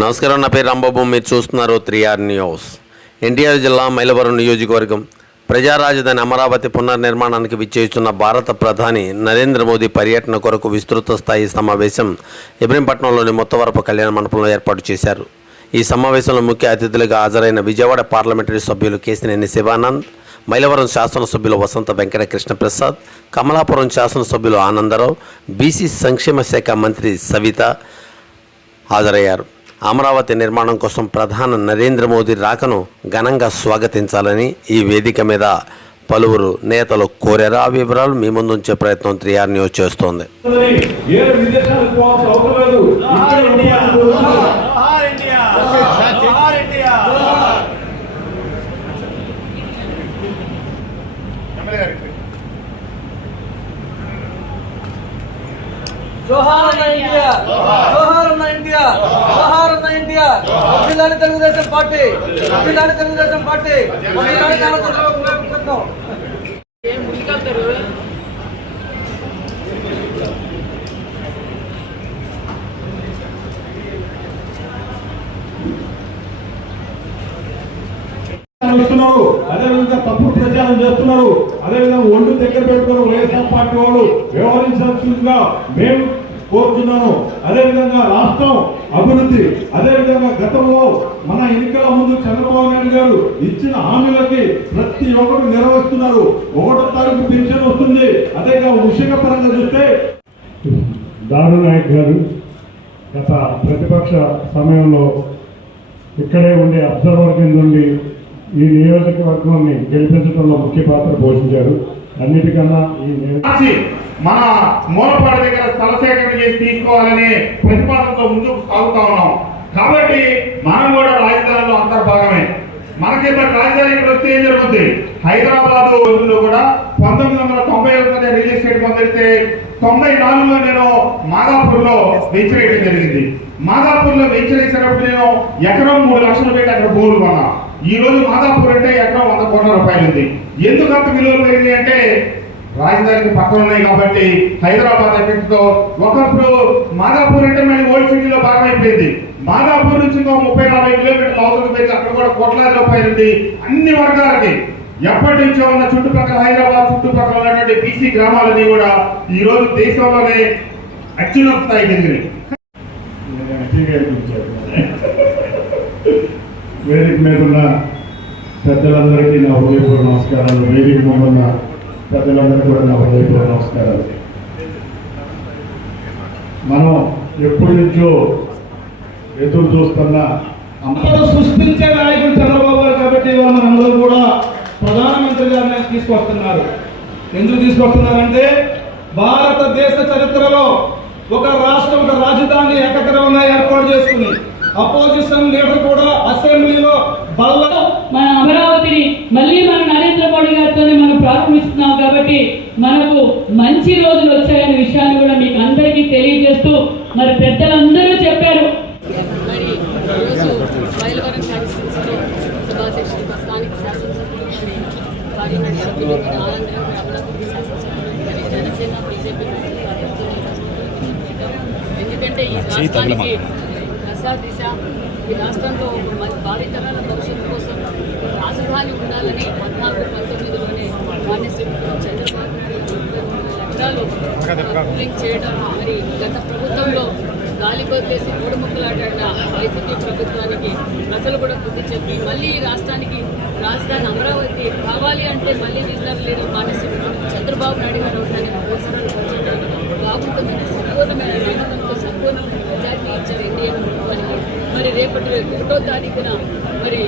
నమస్కారం నా పేరు రాంబాబు. మీరు చూస్తున్నారు త్రీ ఆర్ న్యూస్. ఎన్టీఆర్ జిల్లా మైలవరం నియోజకవర్గం ప్రజా రాజధాని అమరావతి పునర్నిర్మాణానికి విచ్చేస్తున్న భారత ప్రధాని నరేంద్ర మోదీ పర్యటన కొరకు విస్తృత స్థాయి సమావేశం ఇబ్రహీంపట్నంలోని మొత్తవరపు కళ్యాణ మండపంలో ఏర్పాటు చేశారు. ఈ సమావేశంలో ముఖ్య అతిథులుగా హాజరైన విజయవాడ పార్లమెంటరీ సభ్యులు కేసినేని శివానంద్ మైలవరం శాసనసభ్యులు వసంత వెంకట కృష్ణప్రసాద్ కమలాపురం శాసనసభ్యులు ఆనందరావు బీసీ సంక్షేమ శాఖ మంత్రి సవిత హాజరయ్యారు. అమరావతి నిర్మాణం కోసం ప్రధాని నరేంద్ర మోదీ రాకను ఘనంగా స్వాగతించాలని ఈ వేదిక మీద పలువురు నేతలు కోరారు. ఆ వివరాలు మీ ముందుంచే ప్రయత్నం త్రీ న్యూస్ చేస్తోంది ఏ విదేశాలకు పోవాల్సిన అవసరం లేదు ఇక్కడే ఉండిపోవాలి. జోహార్ ఇండియా జోహార్ ఇండియా జోహార్ అన్న ఇండియా. జోహార్ అన్న ఇండియా. జోహార్ అన్న ఇండియా. అభిలాని తెలుగుదేశం పార్టీ. అభిలాని తెలుగుదేశం పార్టీ. అభిలాని నారా చంద్రబాబు నాయుడు ప్రభుత్వం. ఇస్తున్నారు అదే విధంగా తప్పుడు ప్రచారం చేస్తున్నారు. అదే విధంగా ఒళ్ళు దగ్గర పెట్టుకుని వైఎస్ఆర్ పార్టీ వాళ్ళు వ్యవహరించాల్సిందిగా మేము కోరుతున్నాను అదేవిధంగా రాష్ట్రం అభివృద్ధి అదేవిధంగా గతంలో మన ఎన్నికల ముందు చంద్రబాబు నాయుడు గారు ఇచ్చిన హామీలకి ప్రతి ఒక్కరు నెరవేరుస్తున్నారు. ఒకటో తారీఖు పెన్షన్ వస్తుంది. అదేగా ఉషక పరంగా చూస్తే దారు నాయక్ గారు గత ప్రతిపక్ష సమయంలో ఇక్కడే ఉండే అబ్జర్వర్ కింద ఉండి ఈ నియోజకవర్గాన్ని గెలిపించడంలో ముఖ్య పాత్ర పోషించారు. అన్నిటికన్నా ఈ నియోజక మన మూలపాడు దగ్గర స్థల సేకరణ చేసి తీసుకోవాలనే ప్రతిపాదనతో ముందుకు సాగుతా ఉన్నాం. కాబట్టి మనం కూడా రాజధానిలో అంతర్భాగమే. మనకి రాజధాని ఇక్కడ వస్తే ఏం జరుగుతుంది హైదరాబాద్ రోజుల్లో కూడా పంతొమ్మిది వందల తొంభై ఒకటి రియల్ ఎస్టేట్ మొదలెడితే తొంభై నాలుగులో నేను మాదాపూర్లో వెంచర్ వేయడం జరిగింది. మాదాపూర్లో వెంచర్ వేసినప్పుడు నేను ఎకరం మూడు లక్షలు పెట్టి అక్కడ భూములు కొన్నా. ఈ రోజు మాదాపూర్ అంటే ఎకరం వంద కోట్ల రూపాయలు ఉంది ఎందుకు అంత విలువలు పెరిగింది అంటే రాజధానికి పక్కన ఉన్నాయి కాబట్టి హైదరాబాద్ ఎఫెక్ట్తో ఒకప్పుడు మాదాపూర్ అంటే మళ్ళీ ఓల్డ్ సిటీలో భాగమైపోయింది. అయిపోయింది మాదాపూర్ నుంచి ఇంకో ముప్పై నలభై కిలోమీటర్లు అవసరం పెరిగి అక్కడ కూడా కోట్లాది రూపాయలు అన్ని వర్గాలకి. ఎప్పటి నుంచో ఉన్న చుట్టుపక్కల హైదరాబాద్ చుట్టుపక్కల ఉన్నటువంటి బీసీ గ్రామాలని కూడా ఈ రోజు దేశంలోనే అత్యున్నత స్థాయికి ఎదిగినాయి వేదిక మీద ఉన్న పెద్దలందరికీ నా హృదయపూర్వ నమస్కారాలు. వేదిక మీద ఉన్న ప్రజలందరూ కూడా నా హృదయపూర్వ నమస్కారాలు మనం ఎప్పటి నుంచో ఎదురు చూస్తున్న అందరూ సృష్టించే నాయకుడు చంద్రబాబు గారు కాబట్టి ఇవాళ మనందరూ కూడా ప్రధానమంత్రి గారిని తీసుకొస్తున్నారు. ఎందుకు తీసుకొస్తున్నారంటే భారతదేశ చరిత్రలో ఒక రాష్ట్రం ఒక రాజధాని ఏకగ్రవంగా ఏర్పాటు చేసుకుని అపోజిషన్ లీడర్ కూడా అసెంబ్లీలో బల్ల మన అమరావతిని మళ్ళీ మన నరేంద్ర మోడీ గారితోనే మనం ప్రారంభిస్తున్నాం కాబట్టి మనకు మంచి రోజులు వచ్చాయనే విషయాన్ని కూడా మీకు అందరికీ తెలియజేస్తూ మరి పెద్దలందరూ చెప్పారు. ఎందుకంటే ఈ రాష్ట్రానికి దశ దిశ ఈ రాష్ట్రంలో ఒక భావితరాల భవిష్యత్తు కోసం రాజధాని ఉండాలని పద్నాలుగు పంతొమ్మిదిలోనే మాన్యశ్రీ చంద్రబాబు నాయుడు కూలింగ్ చేయడం మరి గత ప్రభుత్వంలో గాలి కొద్దిసి మూడు ముక్కలాడిన వైసీపీ ప్రభుత్వానికి ప్రజలు కూడా బుద్ధి చెప్పి మళ్ళీ ఈ రాష్ట్రానికి రాజధాని అమరావతి కావాలి అంటే మళ్ళీ రీజనల్ లీడర్ మానేసి చంద్రబాబు నాయుడు గారు ఉండడానికి అవసరాలు బాగుంటుందని రేపటి ఒకటో తారీఖున మరి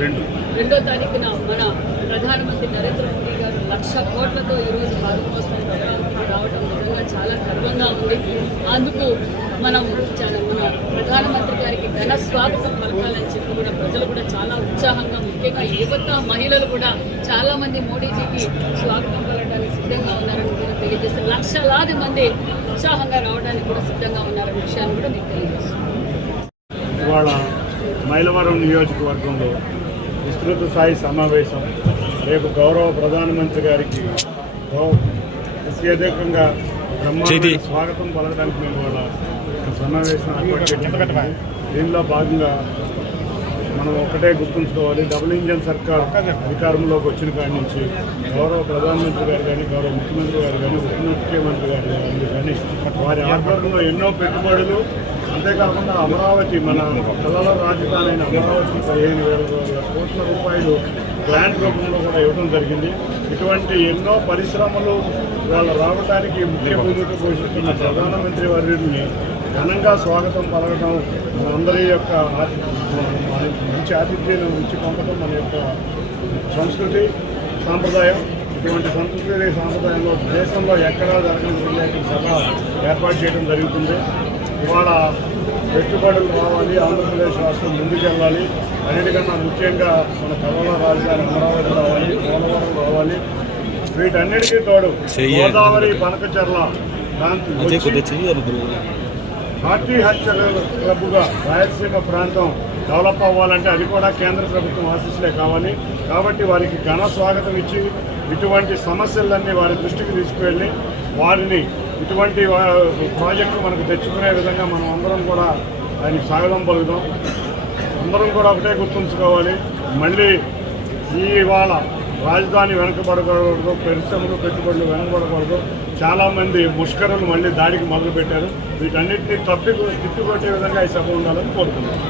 రెండో. తారీఖున మన ప్రధానమంత్రి నరేంద్ర మోడీ గారు లక్ష కోట్లతో ఈరోజు భారత కోసం రావడం నిజంగా చాలా గర్వంగా ఉంది. అందుకు మనం చాలా మన ప్రధానమంత్రి గారికి ఘన స్వాగతం పలకాలని చెప్పి కూడా ప్రజలు కూడా చాలా ఉత్సాహంగా ముఖ్యంగా యువత మహిళలు కూడా చాలా మంది మోడీజీకి స్వాగతం పలకడానికి సిద్ధంగా ఉన్నారని కూడా తెలియజేస్తారు లక్షలాది మంది ఉత్సాహంగా రావడానికి కూడా సిద్ధంగా ఉన్నారనే విషయాన్ని కూడా మీకు తెలియజేస్తున్నాను. మైలవరం నియోజకవర్గంలో విస్తృత స్థాయి సమావేశం రేపు గౌరవ ప్రధానమంత్రి గారికి గౌ- అత్యధికంగా బ్రహ్మాండ స్వాగతం పలకడానికి మేము ఒక సమావేశం ఏర్పాటు. దీనిలో భాగంగా మనం ఒకటే గుర్తుంచుకోవాలి డబుల్ ఇంజన్ సర్కార్ అధికారంలోకి వచ్చిన కాడి నుంచి గౌరవ ప్రధానమంత్రి గారు కానీ గౌరవ ముఖ్యమంత్రి గారు కానీ ఉప ముఖ్యమంత్రి గారు కానీ వారి ఆధ్వర్యంలో ఎన్నో పెట్టుబడులు అంతేకాకుండా అమరావతి మన కళల రాజధాని అయిన అమరావతి పదిహేను వేల కోట్ల రూపాయలు గ్రాంట్ రూపంలో కూడా ఇవ్వడం జరిగింది. ఇటువంటి ఎన్నో పరిశ్రమలు వాళ్ళ రావడానికి ముఖ్య భూమిక పోషిస్తున్న ప్రధానమంత్రి వర్యుడిని ఘనంగా స్వాగతం పలకడం మనందరి యొక్క మంచి ఆతిథ్యం ఇచ్చి పంపడం మన యొక్క సంస్కృతి సాంప్రదాయం. ఇటువంటి సంస్కృతి సాంప్రదాయంలో దేశంలో ఎక్కడా జరగని సభ ఏర్పాటు చేయడం జరుగుతుంది. ఇవాళ పెట్టుబడులు రావాలి ఆంధ్రప్రదేశ్ రాష్ట్రం ముందుకెళ్ళాలి. అన్నిటికన్నా ముఖ్యంగా మన కరోనా రాజధాని అమరావతి రావాలి పోలవరం రావాలి వీటన్నిటికీ తోడు గోదావరి పనకచర్ల హార్టీ హత్యల క్లబ్గా రాయలసీమ ప్రాంతం డెవలప్ అవ్వాలంటే అది కూడా కేంద్ర ప్రభుత్వం ఆశీస్సులే కావాలి. కాబట్టి వారికి ఘన స్వాగతం ఇచ్చి ఇటువంటి సమస్యలన్నీ వారి దృష్టికి తీసుకువెళ్ళి వారిని ఇటువంటి ప్రాజెక్టు మనకు తెచ్చుకునే విధంగా మనం అందరం కూడా ఆయనకి సాగడం పలుకుదాం అందరం కూడా ఒకటే గుర్తుంచుకోవాలి. మళ్ళీ ఈ ఇవాళ రాజధాని వెనకబడకూడదు పరిశ్రమలు పెట్టుబడులు వెనకబడకూడదు. చాలామంది ముష్కరులు మళ్ళీ దాడికి మొదలుపెట్టారు. వీటన్నిటిని తప్పి తిప్పికొట్టే విధంగా ఈ సభ ఉండాలని కోరుకుంటున్నాను